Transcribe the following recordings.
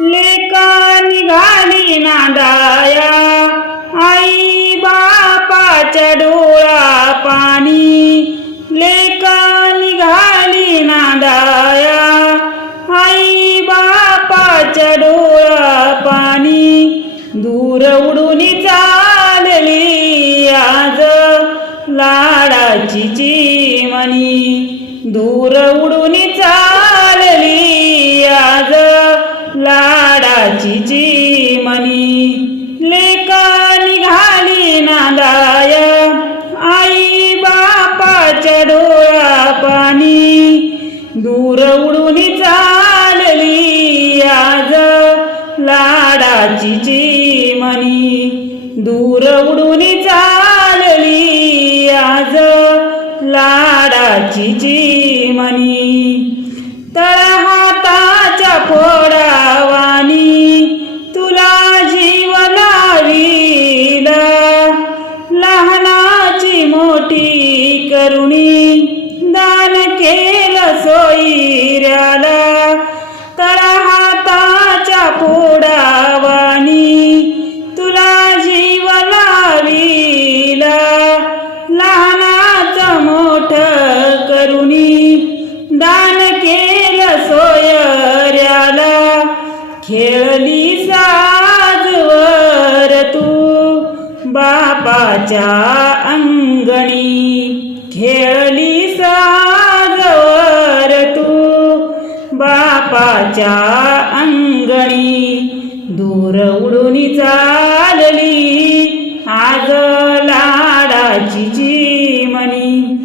लेका निघाली नांदाया. आई बापाच्या डोळा पाणी. लेका निघाली नांदाया. आई बापाच्या डोळा पाणी. दूर उडून चालली आज लाडाची चिमणी. दूर उडून चालली आज लाडाची चिमणी लेका निघाली नांदाय. आई बापाच्या डोळा पाणी. दूर उडून चालली आज लाडाची चिमणी दूर उडून चालली आज लाडाची चिमणी पुडावानी तुला जीव लावीला. लहानाचं मोठ करुणी दान केलं सोयऱ्याला. खेळली साजवर तू बापाच्या अंगणी. खेळली साजवर तू बापाच्या अंग अंगणी दूर उडून चालली आज लाडाची चिमणी.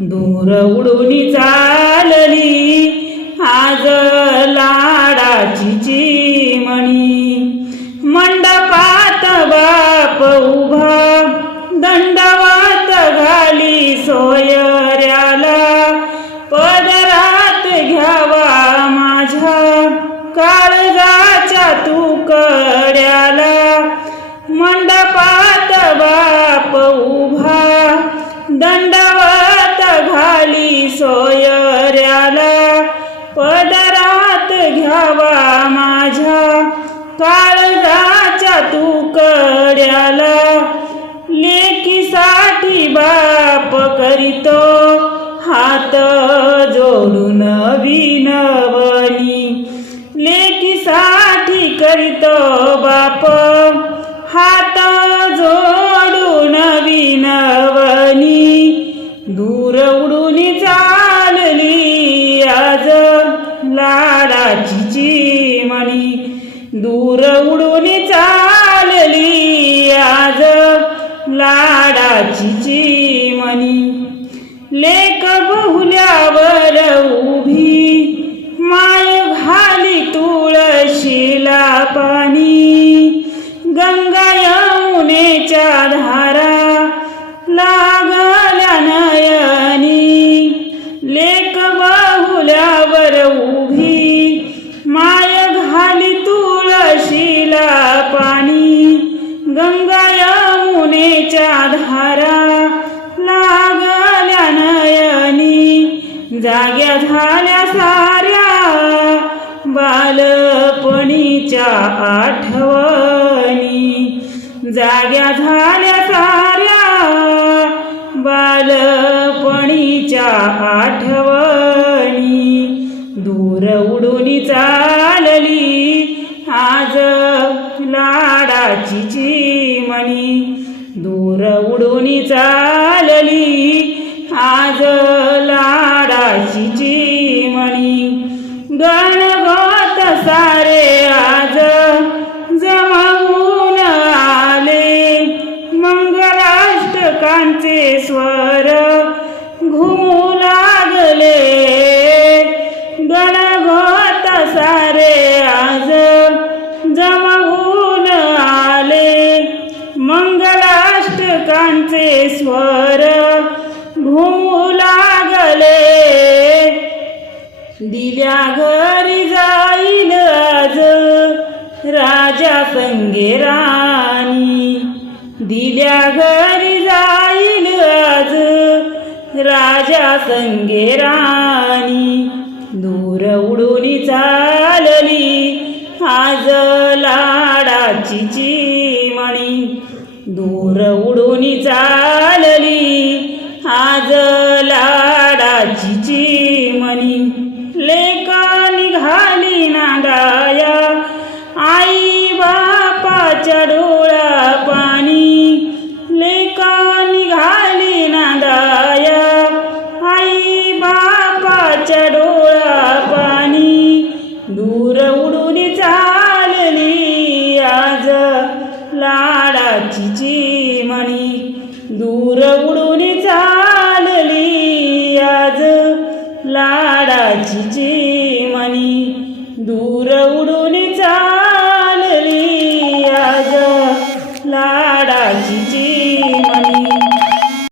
दूर उडून चालली आज लाडाची चिमणी. मंडपात बाप उभा दंडवत घाली सोयऱ्याला. पदरात घ्यावा माझ्या काळजाच्या तुकड्याला मंडपात बाप उभा दंडवत घाली सोयऱ्याला पदरात घ्यावा माझ्या काळजाच्या तुकड्याला. लेकीसाठी बाप करीतो हात जोडून विनवणी तो बाप. हात जोडून विनवनी दूर उडून चालली आज लाडाची चिमणी. दूर उडून चालली आज लाडाची चिमणी. लेख धारा लागल्या नयनी. लेक बाहुल्यावर उभी माय घाली तुळशीला पाणी. गंगा यमुनेच्या धारा लागल्या नयनी. जाग्या झाल्या साऱ्या बालपणीच्या आठवण. जाग्या झाल्या साऱ्या बालपणीच्या आठवणी. दूर उडून चालली आज लाडाची चिमणी. दूर उडून चालली आज लाडाची चिमणी. गणगोत सारे आज स्वर घुमू लागले. गणगोत सारे आज जमवून आले. मंगलाष्टकांचे स्वर घुमू लागले. दिल्या घरी जाईल आज राजा संगे राणी. दिल्या घरी संगे राणी. दूर उडून चालली आज लाडाची चिमणी. दूर उडून चालली आज झाडाची मणी दूर उडून